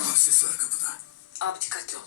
Ama ses var kapıda. Abi dikkatli ol.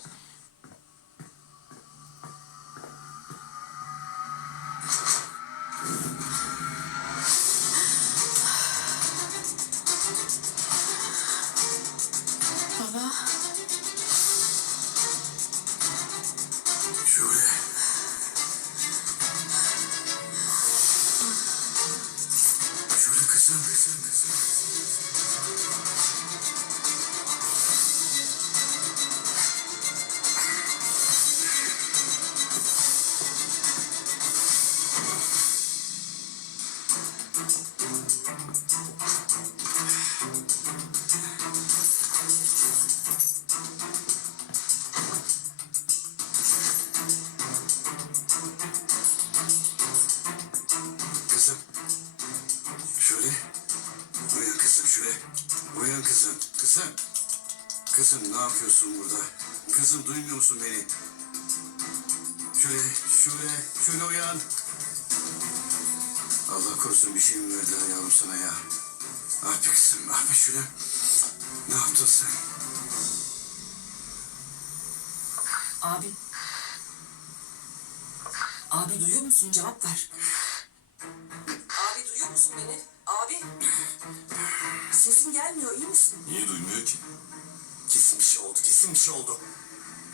Kızım ne yapıyorsun burada? Kızım duymuyor musun beni? Şöyle, şöyle, şöyle uyan. Allah korusun bir şey mi verdiler yavrum sana ya? Ah be kızım, ah be şöyle. Ne yaptın sen? Abi. Abi duyuyor musun? Cevap ver. Abi duyuyor musun beni? Abi. Sesin gelmiyor iyi misin? Niye duymuyor ki? Kesin bir şey oldu, kesin bir şey oldu.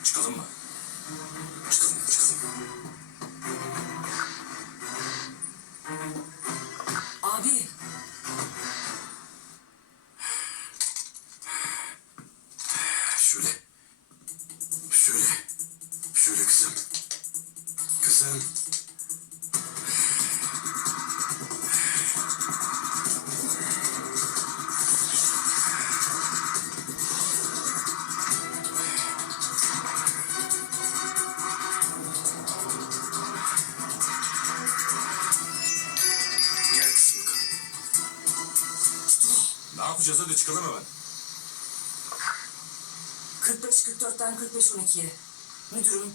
Çıkalım mı? Çıkalım, çıkalım. Abi. Şöyle. Şöyle. Şöyle kızım. Kızım. Yapacağız hadi çıkalım hemen. 45-44'ten 45-12'ye. Müdürüm,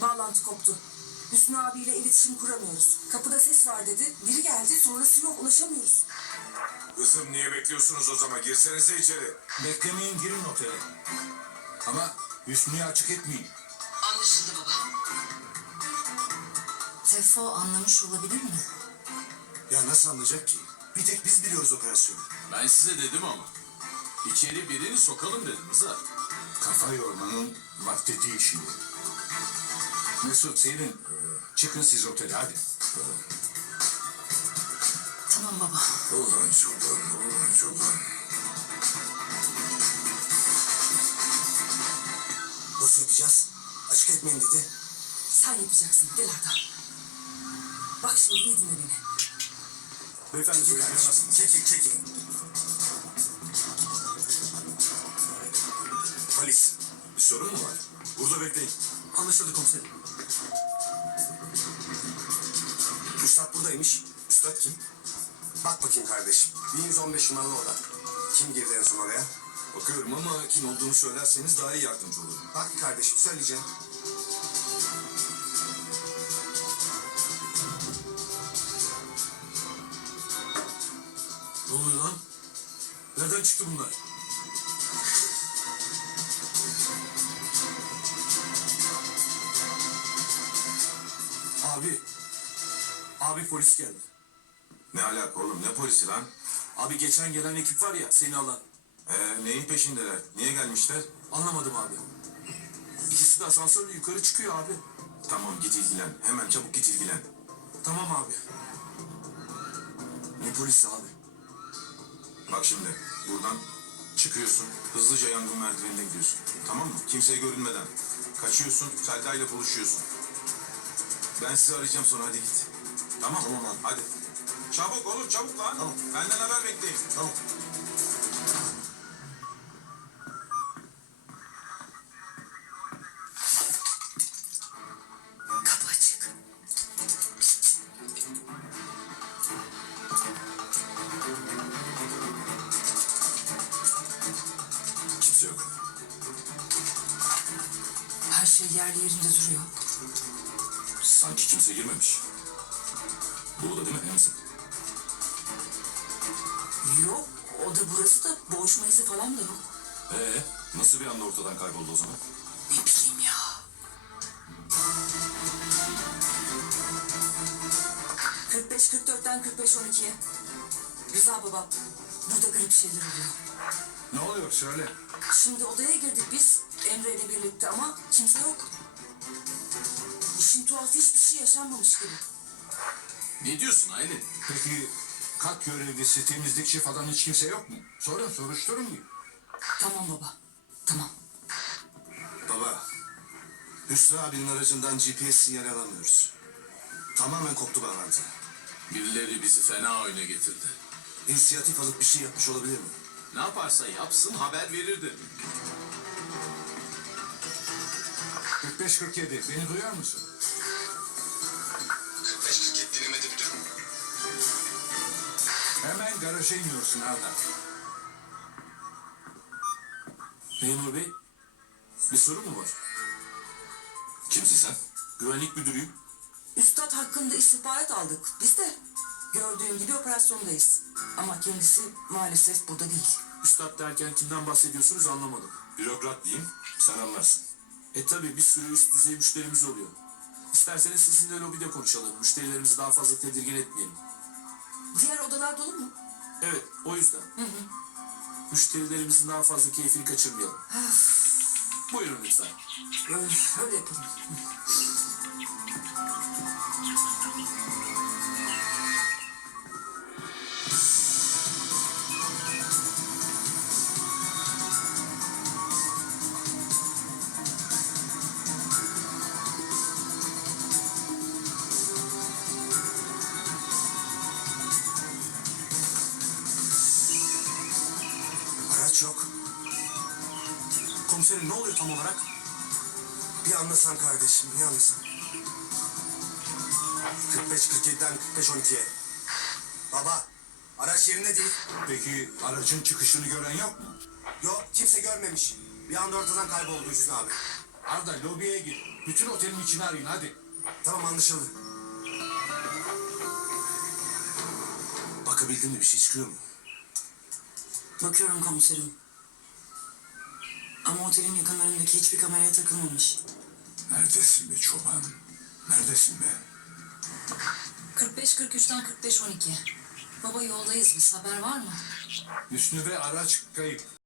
bağlantı koptu. Hüsnü abiyle iletişim kuramıyoruz. Kapıda ses var dedi. Biri geldi, sonrası yok, ulaşamıyoruz. Kızım niye bekliyorsunuz o zaman? Girsenize içeri. Beklemeyin girin otele. Ama Hüsnü'yü açık etmeyin. Anlaşıldı baba. Tefo anlamış olabilir mi? Ya nasıl anlayacak ki? Bir tek biz biliyoruz operasyonu. Ben size dedim ama. İçeri birini sokalım dedim Rıza. Kafa yormanın vakti değil şimdi. Mesut, Selin, çıkın siz otele hadi. Tamam baba. Ulan çoban, ulan çoban. Nasıl yapacağız? Açık etmeyin dedi. Sen yapacaksın, gel Arda. Bak şimdi iyi dinle beni. Beyefendi söyleyemezsiniz. Çekil, çekil. Polis. Bir sorun mu var? Burada bekleyin. Anlaşıldı komiserim. Üstad buradaymış. Üstad kim? Bak bakayım kardeşim. 1115 numaralı oda. Kim girdi en son oraya? Bakıyorum ama kim olduğunu söylerseniz daha iyi yardımcı olurum. Bak kardeşim söyleyeceğim. Çıktı bunlar? Abi. Abi polis geldi. Ne alaka oğlum? Ne polisi lan? Abi geçen gelen ekip var ya seni alan. Ee, neyin peşindeler? Niye gelmişler? Anlamadım abi. İkisi de asansörle yukarı çıkıyor abi. Tamam git ilgilen. Hemen çabuk git ilgilen. Tamam abi. Ne polisi abi? Bak şimdi buradan çıkıyorsun. Hızlıca yangın merdivenine gidiyorsun. Tamam mı? Kimseye görünmeden. Kaçıyorsun. Selda ile buluşuyorsun. Ben sizi arayacağım sonra hadi git. Tamam Tamam abi. Hadi. Çabuk olur çabuk lan. Tamam. Benden haber bekleyin. Tamam. Şey yerli yerinde duruyor. Sanki kimse girmemiş. Bu oda değil mi? Eminsin. Yok, o da burası da boğuşma izi falan da yok. Ee, nasıl bir anda ortadan kayboldu o zaman? Ne bileyim ya. Kırk beş, kırk dörtten kırk beş, on ikiye. Rıza baba, burada garip şeyler oluyor. Ne oluyor söyle. Şimdi odaya girdik biz Emre ile birlikte ama kimse yok. İşin tuhafı hiçbir şey yaşanmamış gibi. Ne diyorsun Aylin? Peki kat görevlisi, temizlikçi falan hiç kimse yok mu? Sorun, soruşturun mu? Tamam baba, tamam. Baba, Hüsnü abinin aracından GPS sinyali alamıyoruz. Tamamen koptu bağlantı. Birileri bizi fena oyuna getirdi. İnisiyatif alıp bir şey yapmış olabilir mi? Ne yaparsa yapsın haber verirdi. 45-47, beni duyar mısın? 45-47 dinlemedi müdürüm. Hemen garaja iniyorsun Arda. Memur bey, bir sorun mu var? Kimsin sen? Güvenlik müdürüyüm. Üstad hakkında istihbarat aldık. Biz de gördüğün gibi operasyondayız. Ama kendisi maalesef burada değil. Üstad derken kimden bahsediyorsunuz anlamadım. Bürokrat diyeyim, sen anlarsın. E tabi bir sürü üst düzey müşterimiz oluyor. İsterseniz sizinle lobide konuşalım. Müşterilerimizi daha fazla tedirgin etmeyelim. Diğer odalar dolu mu? Evet, o yüzden. Müşterilerimizin daha fazla keyfini kaçırmayalım. Buyurun lütfen. Öyle, öyle yapalım. Yok. Komiserim ne oluyor tam olarak? Bir anlasan kardeşim, bir anlasan. 45-47'den 45-12'ye. Baba, araç yerinde değil. Peki aracın çıkışını gören yok mu? Yok, kimse görmemiş. Bir anda ortadan kayboldu Hüsnü abi. Arda lobiye git. Bütün otelin içini arayın hadi. Tamam anlaşıldı. Bakabildin mi bir şey çıkıyor mu? Bakıyorum komiserim. Ama otelin yakınlarındaki hiçbir kameraya takılmamış. Neredesin be çoban? Neredesin be? 45-43'ten 45-12. Baba yoldayız biz haber var mı? Hüsnü ve araç kayıp.